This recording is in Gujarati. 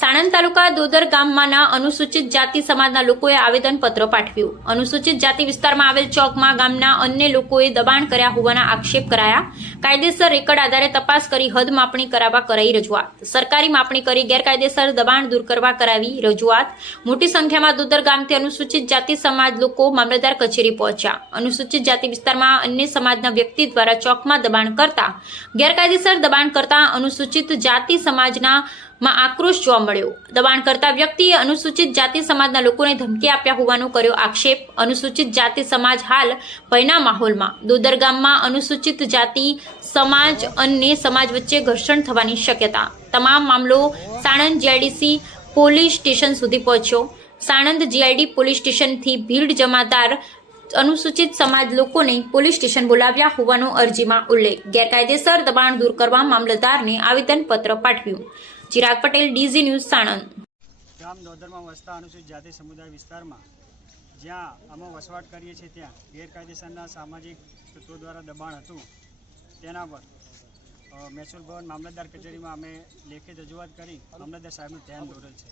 સાણંદ તાલુકા દોદર ગામમાંના અનુસૂચિત જાતિ સમાજના લોકોએ આવેદનપત્ર પાઠવ્યું. અનુસૂચિત જાતિ વિસ્તારમાં આવેલ ચોકમાં ગામના અન્ય લોકોએ દબાણ કર્યા હોવાના આક્ષેપ કરાયા. કાયદેસર રેકર્ડ આધારે તપાસ કરી હદ માપણી કરાવવા કરાઈ રજૂઆત. સરકારી માપણી કરી ગેરકાયદેસર દબાણ દૂર કરવા કરાવી રજૂઆત. મોટી સંખ્યામાં દોદર ગામથી અનુસૂચિત જાતિ સમાજ લોકો મામલતદાર કચેરી પહોંચ્યા. અનુસૂચિત જાતિ વિસ્તારમાં અન્ય સમાજના વ્યક્તિ દ્વારા ચોકમાં દબાણ કરતા, ગેરકાયદેસર દબાણ કરતા અનુસૂચિત જાતિ સમાજના માં આક્રોશ જોવા મળ્યો. દબાણ કરતા વ્યક્તિએ અનુસૂચિત જાતિ સમાજના લોકોને ધમકી આપ્યા હોવાનો કર્યો આક્ષેપ. અનુસૂચિત જાતિ સમાજ હાલ ભયના માહોલમાં. દોદર ગામમાં અનુસૂચિત જાતિ સમાજ અને સમાજ વચ્ચે ઘર્ષણ થવાની શક્યતા. તમામ મામલો સાણંદ જીઆઈડીસી પોલીસ સ્ટેશન સુધી પહોંચ્યો. સાણંદ જીઆઈડી પોલીસ સ્ટેશનથી ભીડ જમાદાર અનુસૂચિત સમાજ લોકોને પોલીસ સ્ટેશન બોલાવ્યા હોવાનો અરજીમાં ઉલ્લેખ. ગેરકાયદેસર દબાણ દૂર કરવા મામલતદારને આવેદનપત્ર પાઠવ્યું. Chirag Patel, DG news, Sanand. ગામ દોદરમાં વસતા અનુસૂચિત જાતિ સમુદાય વિસ્તારમાં, જ્યાં અમે વસવાટ કરીએ છીએ ત્યાં ગેરકાયદેસરના સામાજિક તત્વો દ્વારા દબાણ હતું. તેના પર મહેસૂલ ભવન મામલતદાર કચેરીમાં અમે લેખિત રજૂઆત કરી. મામલતદાર સાહેબનું ધ્યાન દોરેલ છે.